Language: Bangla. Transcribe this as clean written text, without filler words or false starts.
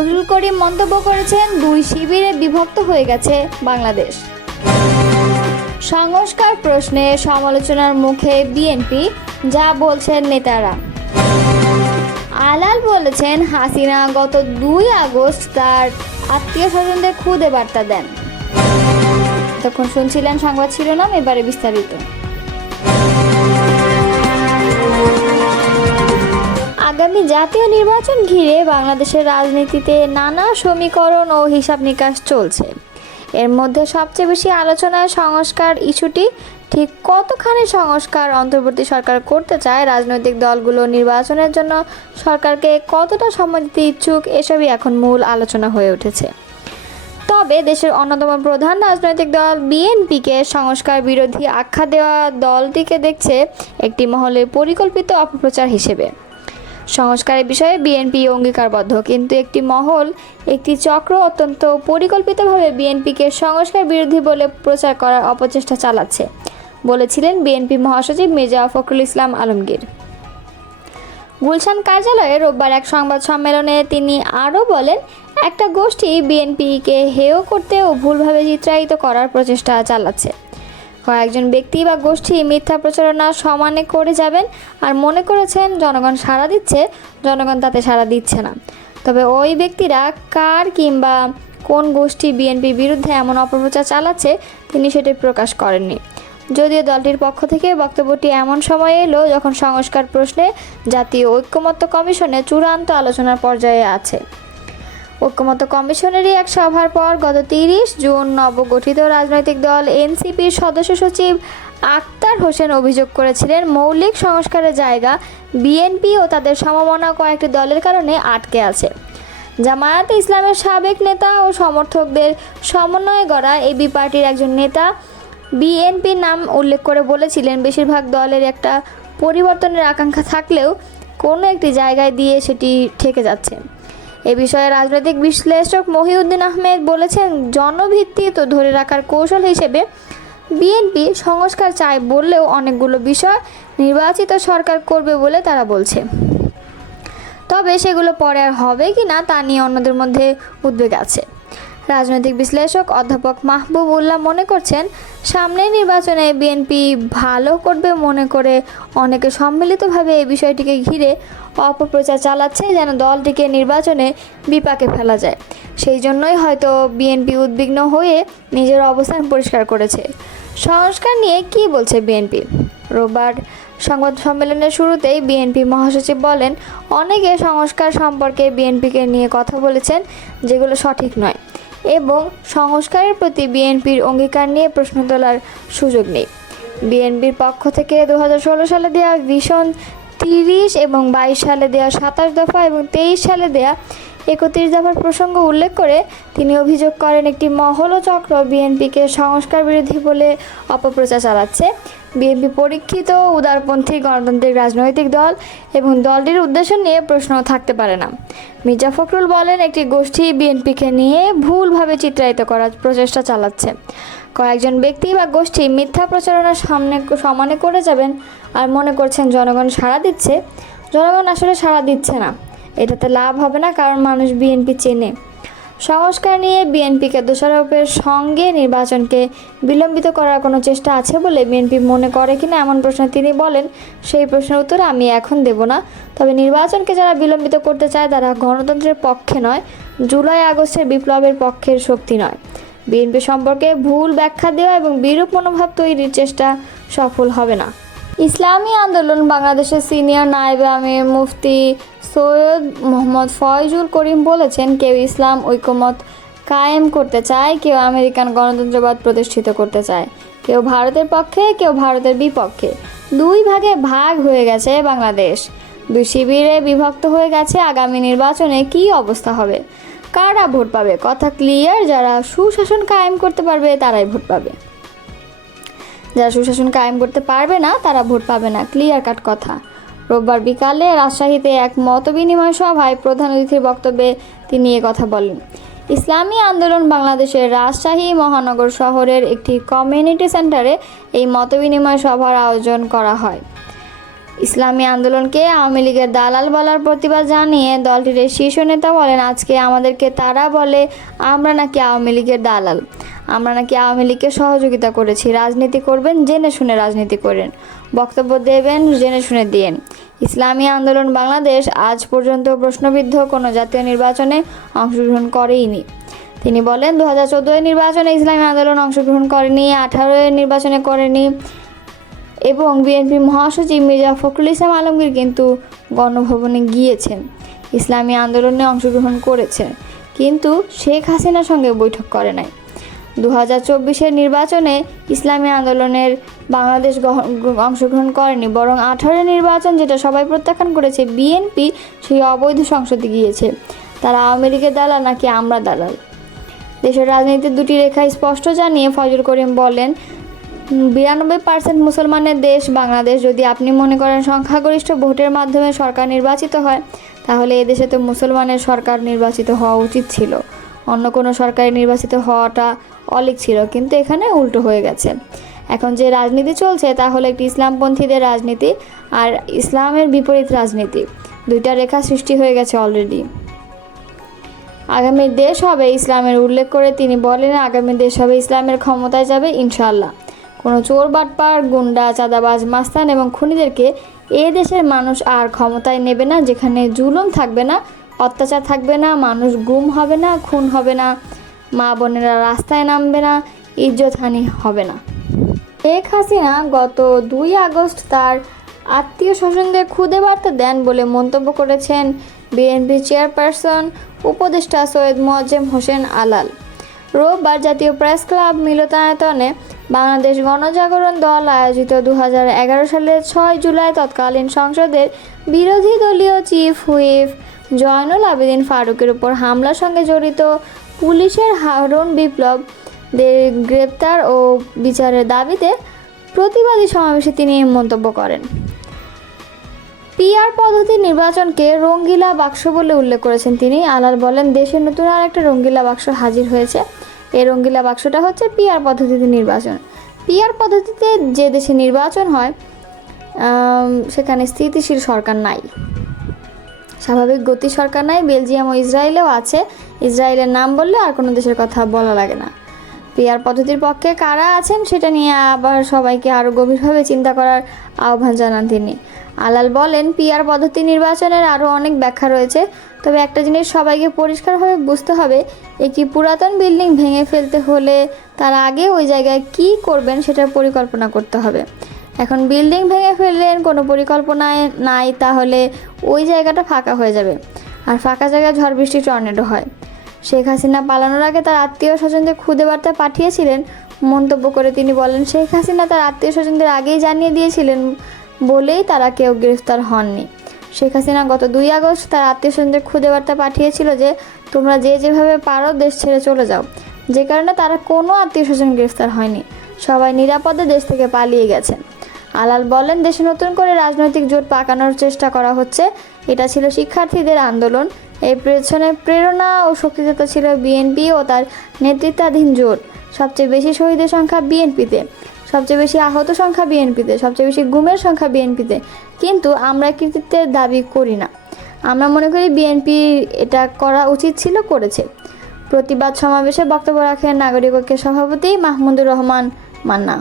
ফজলুল করিম মন্তব্য করেছেন, দুই শিবিরে বিভক্ত হয়ে গেছে বাংলাদেশ। সংস্কার প্রশ্নে সমালোচনার মুখে বিএনপি, যা বলছেন নেতারা। আলাল বলেছেন, হাসিনা গত 2 আগস্ট তার আত্মীয় স্বজনদের খুদে বার্তা দেন। তখন শুনছিলেন সংবাদ শিরোনাম, এবারে বিস্তারিত। আগামী জাতীয় নির্বাচন ঘিরে বাংলাদেশের রাজনীতিতে নানা সমীকরণ ও হিসাব নিকাশ চলছে। এর মধ্যে সবচেয়ে বেশি আলোচনায় সংস্কার ইস্যুটি। ঠিক কতখানি সংস্কার অন্তর্বর্তী সরকার করতে চায়, রাজনৈতিক দলগুলো নির্বাচনের জন্য সরকারকে কতটা সময় দিতে ইচ্ছুক, এসবই এখন মূল আলোচনা হয়ে উঠেছে। তবে দেশের অন্যতম প্রধান রাজনৈতিক দল বিএনপিকে সংস্কার বিরোধী আখ্যা দেওয়া দলটিকে দেখছে একটি মহলের পরিকল্পিত অপপ্রচার হিসেবে। সংস্কারের বিষয়ে বিএনপি অঙ্গীকারবদ্ধ, কিন্তু একটি মহল, একটি চক্র অত্যন্ত পরিকল্পিতভাবে বিএনপিকে সংস্কার বিরোধী বলে প্রচার করার অপচেষ্টা চালাচ্ছে, বলেছিলেন বিএনপি মহাসচিব মির্জা ফখরুল ইসলাম আলমগীর। গুলশান কার্যালয়ে রোববার এক সংবাদ সম্মেলনে তিনি আরও বলেন, একটা গোষ্ঠী বিএনপিকে হেয় করতে ও ভুলভাবে চিত্রায়িত করার প্রচেষ্টা চালাচ্ছে। কয়েকজন ব্যক্তি বা গোষ্ঠী মিথ্যা প্রচারণা সমানে করে যাবেন আর মনে করেছেন জনগণ সাড়া দিচ্ছে, জনগণ তাতে সাড়া দিচ্ছে না। তবে ওই ব্যক্তিরা কার কিংবা কোন গোষ্ঠী বিএনপির বিরুদ্ধে এমন অপপ্রচার চালাচ্ছে তিনি সেটি প্রকাশ করেননি। যদিও দলটির পক্ষ থেকে বক্তব্যটি এমন সময়ে এলো যখন সংস্কার প্রশ্নে জাতীয় ঐক্যমত্য কমিশনে চূড়ান্ত আলোচনার পর্যায়ে আছে। ঐক্যমত্য কমিশনেরই এক সভার পর গত 30 জুন নবগঠিত রাজনৈতিক দল এনসিপির সদস্য সচিব আক্তার হোসেন অভিযোগ করেছিলেন, মৌলিক সংস্কারের জায়গা বিএনপি ও তাদের সমমনা কয়েকটি দলের কারণে আটকে আছে। জামায়াতে ইসলামের সাবেক নেতা ও সমর্থকদের সমন্বয়ে গড়া এবি পার্টির একজন নেতা বিএনপির নাম উল্লেখ করে বলেছিলেন, বেশিরভাগ দলের একটা পরিবর্তনের আকাঙ্ক্ষা থাকলেও কোনো একটি জায়গায় দিয়ে সেটি ঠেকে যাচ্ছে। এ বিষয়ে রাজনৈতিক বিশ্লেষক মহিউদ্দিন আহমেদ বলেছেন, জনভিত্তি তো ধরে রাখার কৌশল হিসেবে বিএনপি সংস্কার চায় বললেও অনেকগুলো বিষয় নির্বাচিত সরকার করবে বলে তারা বলছে। তবে সেগুলো পরে আর হবে কি না তা নিয়ে অন্যদের মধ্যে উদ্বেগ আছে। রাজনৈতিক বিশ্লেষক অধ্যাপক মাহবুব উল্লাহ মনে করছেন, সামনের নির্বাচনে বিএনপি ভালো করবে মনে করে অনেকে সম্মিলিতভাবে এই বিষয়টিকে ঘিরে অপপ্রচার চালাচ্ছে যেন দলটিকে নির্বাচনে বিপাকে ফেলা যায়। সেই জন্যই হয়তো বিএনপি উদ্বিগ্ন হয়ে নিজের অবস্থান পরিষ্কার করেছে। সংস্কার নিয়ে কি বলছে বিএনপি? রোববার সংবাদ সম্মেলনের শুরুতেই বিএনপি মহাসচিব বলেন, অনেকে সংস্কার সম্পর্কে বিএনপিকে নিয়ে কথা বলেছেন যেগুলো সঠিক নয় এবং সংস্কারের প্রতি বিএনপির অঙ্গীকার নিয়ে প্রশ্ন তোলার সুযোগ নেই। বিএনপির পক্ষ থেকে 2016 সালে দেওয়া ভিশন 30 এবং 22 সালে দেওয়া 27 দফা এবং 23 সালে দেওয়া 31 দফার প্রসঙ্গ উল্লেখ করে তিনি অভিযোগ করেন, একটি মহল ও চক্র বিএনপিকে সংস্কার বিরোধী বলে অপপ্রচার চালাচ্ছে। বিএনপি পরীক্ষিত উদারপন্থী গণতান্ত্রিক রাজনৈতিক দল এবং দলটির উদ্দেশ্য নিয়ে প্রশ্ন থাকতে পারে না। মির্জা ফখরুল বলেন, একটি গোষ্ঠী বিএনপিকে নিয়ে ভুলভাবে চিত্রায়িত করার প্রচেষ্টা চালাচ্ছে। কয়েকজন ব্যক্তি বা গোষ্ঠী মিথ্যা প্রচারণার সমানে করে যাবেন আর মনে করছেন জনগণ সাড়া দিচ্ছে, জনগণ আসলে সাড়া দিচ্ছে না। এটাতে লাভ হবে না, কারণ মানুষ বিএনপি চেনে। সংস্কার নিয়ে বিএনপিকে দোষারোপের সঙ্গে নির্বাচনকে বিলম্বিত করার কোনো চেষ্টা আছে বলে বিএনপি মনে করে কিনা এমন প্রশ্নে তিনি বলেন, সেই প্রশ্নের উত্তর আমি এখন দেব না। তবে নির্বাচনকে যারা বিলম্বিত করতে চায় তারা গণতন্ত্রের পক্ষে নয়, জুলাই আগস্টের বিপ্লবের পক্ষের শক্তি নয়। বিএনপি সম্পর্কে ভুল ব্যাখ্যা দেওয়া এবং বিরূপ মনোভাব তৈরির চেষ্টা সফল হবে না। ইসলামী আন্দোলন বাংলাদেশের সিনিয়র নায়েবে আমির মুফতি সৈয়দ মোহাম্মদ ফয়জুল করিম বলেছেন, কেউ ইসলাম ঐক্যমত কায়েম করতে চায়, কেউ আমেরিকান গণতন্ত্রবাদ প্রতিষ্ঠিত করতে চায়, কেউ ভারতের পক্ষে, কেউ ভারতের বিপক্ষে। 2 ভাগে ভাগ হয়ে গেছে বাংলাদেশ, 2 শিবিরে বিভক্ত হয়ে গেছে। আগামী নির্বাচনে কি অবস্থা হবে, কারা ভোট পাবে? কথা ক্লিয়ার, যারা সুশাসন কায়েম করতে পারবে তারাই ভোট পাবে, যারা সুশাসন কায়েম করতে পারবে না তারা ভোট পাবে না, ক্লিয়ার কাট কথা। রোববার বিকালে রাজশাহীতে এক মতবিনিময় সভায় প্রধান অতিথির বক্তব্যে তিনি কথা বলেন। ইসলামী আন্দোলন বাংলাদেশের রাজশাহী মহানগর শহরের একটি কমিউনিটি সেন্টারে এই মতবিনিময় সভার আয়োজন করা হয়। ইসলামী আন্দোলনকে আওয়ামী লীগের দালাল বলার প্রতিবাদ জানিয়ে দলটির এই শীর্ষ নেতা বলেন, আজকে আমাদেরকে তারা বলে আমরা নাকি আওয়ামী লীগের দালাল, আমরা নাকি আওয়ামী লীগকে সহযোগিতা করেছি। রাজনীতি করবেন জেনে শুনে রাজনীতি করেন, বক্তব্য দেবেন জেনে শুনে দিয়েন। ইসলামী আন্দোলন বাংলাদেশ আজ পর্যন্ত প্রশ্নবিদ্ধ কোনো জাতীয় নির্বাচনে অংশগ্রহণ করেইনি। তিনি বলেন, 2014 নির্বাচনে ইসলামী আন্দোলন অংশগ্রহণ করেনি, 18 নির্বাচনে করেনি এবং বিএনপি মহাসচিব মির্জা ফখরুল ইসলাম আলমগীর কিন্তু গণভবনে গিয়েছেন, ইসলামী আন্দোলনে অংশগ্রহণ করেছেন, কিন্তু শেখ হাসিনার সঙ্গে বৈঠক করে নাই। 2024 নির্বাচনে ইসলামী আন্দোলনের বাংলাদেশ অংশগ্রহণ করেনি, বরং 18 নির্বাচন যেটা সবাই প্রত্যাখ্যান করেছে, বিএনপি সেই অবৈধ সংসদে গিয়েছে। তারা আওয়ামী লীগের দালাল নাকি আমরা দালাল? দেশের রাজনীতির দুটি রেখা স্পষ্ট জানিয়ে ফজল করিম বলেন, 92% মুসলমানের দেশ বাংলাদেশ। যদি আপনি মনে করেন সংখ্যাগরিষ্ঠ ভোটের মাধ্যমে সরকার নির্বাচিত হয়, তাহলে এদেশে তো মুসলমানের সরকার নির্বাচিত হওয়া উচিত ছিল, অন্য কোনো সরকারের নির্বাচিত হওয়াটা অলীক ছিল, কিন্তু এখানে উল্টো হয়ে গেছে। এখন যে রাজনীতি চলছে তা হলো একটি ইসলামপন্থীদের রাজনীতি আর ইসলামের বিপরীত রাজনীতি, দুইটা রেখা সৃষ্টি হয়ে গেছে অলরেডি। আগামী দেশ হবে ইসলামের উল্লেখ করে তিনি বলেন, আগামী দেশ হবে ইসলামের ক্ষমতায় যাবে ইনশাআল্লাহ। কোনো চোর বাটপার গুন্ডা চাঁদাবাজ মাস্তান এবং খুনিদেরকে এ দেশের মানুষ আর ক্ষমতায় নেবে না, যেখানে জুলুম থাকবে না, অত্যাচার থাকবে না, মানুষ গুম হবে না, খুন হবে না, মা বোনেরা রাস্তায় নামবে না, ইজ্জতহানি হবে না। শেখ হাসিনা গত 2 আগস্ট তার আত্মীয় স্বজনদের খুদে বার্তা দেন বলে মন্তব্য করেছেন বিএনপি চেয়ারপারসন উপদেষ্টা সৈয়দ মোয়াজ্জেম হোসেন আলাল। রোববার জাতীয় প্রেস ক্লাব মিলনায়তনে বাংলাদেশ গণজাগরণ দল আয়োজিত 2011 সালের 6 জুলাই তৎকালীন সংসদের বিরোধী দলীয় চিফ হুইপ জয়নুল আবেদিন ফারুকের উপর হামলার সঙ্গে জড়িত পুলিশের হারুন বিপ্লবদের গ্রেপ্তার ও বিচারের দাবিতে প্রতিবাদী সমাবেশে তিনি মন্তব্য করেন। পিআর পদ্ধতি নির্বাচনকে রঙ্গিলা বাক্স বলে উল্লেখ করেছেন তিনি। আলাল বলেন, দেশে নতুন আর একটা রঙ্গিলা বাক্স হাজির হয়েছে। এই রঙ্গিলা বাক্সটা হচ্ছে পিআর পদ্ধতিতে নির্বাচন। পিআর পদ্ধতিতে যে দেশে নির্বাচন হয় সেখানে স্থিতিশীল সরকার নাই, স্বাভাবিক গতি সরকার নাই। বেলজিয়াম ও ইসরায়েলেও আছে, ইসরায়েলের নাম বললে আর কোনো দেশের কথা বলা লাগে না। পিআর পদ্ধতির পক্ষে কারা আছেন সেটা নিয়ে আবার সবাইকে আরও গভীরভাবে চিন্তা করার আহ্বান জানান তিনি। আলাল বলেন, পিআর পদ্ধতি নির্বাচনের আরও অনেক ব্যাখ্যা রয়েছে, তবে একটা জিনিস সবাইকে পরিষ্কারভাবে বুঝতে হবে, একটি পুরাতন বিল্ডিং ভেঙে ফেলতে হলে তার আগে ওই জায়গায় কী করবেন সেটার পরিকল্পনা করতে হবে। এখন বিল্ডিং ভেঙে ফেললেন, কোনো পরিকল্পনায় নাই, তাহলে ওই জায়গাটা ফাঁকা হয়ে যাবে, আর ফাঁকা জায়গায় ঝড় বৃষ্টি টর্নেডো হয়। শেখ হাসিনা পালানোর আগে তার আত্মীয় স্বজনদের খুদে বার্তা পাঠিয়েছিলেন মন্তব্য করে তিনি বলেন, শেখ হাসিনা তার আত্মীয় স্বজনদের আগেই জানিয়ে দিয়েছিলেন বলেই তারা কেউ গ্রেফতার হননি। শেখ হাসিনা গত 2 আগস্ট তার আত্মীয় স্বজনদের খুদে বার্তা পাঠিয়েছিল যে তোমরা যেভাবে পারো দেশ ছেড়ে চলে যাও, যে কারণে তারা কোনো আত্মীয় স্বজন গ্রেফতার হয়নি, সবাই নিরাপদে দেশ থেকে পালিয়ে গেছেন। আলাল বলেন, দেশে নতুন করে রাজনৈতিক জোট পাকানোর চেষ্টা করা হচ্ছে, এটা ছিল শিক্ষার্থীদের আন্দোলন, এর পেছনে প্রেরণা ও শক্তিদাতা ছিল বিএনপি ও তার নেতৃত্বাধীন জোট। সবচেয়ে বেশি শহীদের সংখ্যা বিএনপিতে, সবচেয়ে বেশি আহত সংখ্যা বিএনপিতে, সবচেয়ে বেশি গুমের সংখ্যা বিএনপিতে, কিন্তু আমরা কৃতিত্বের দাবি করি না। আমরা মনে করি বিএনপি এটা করা উচিত ছিল, করেছে। প্রতিবাদ সমাবেশে বক্তব্য রাখেন নাগরিক ঐক্যের সভাপতি মাহমুদুর রহমান মান্না।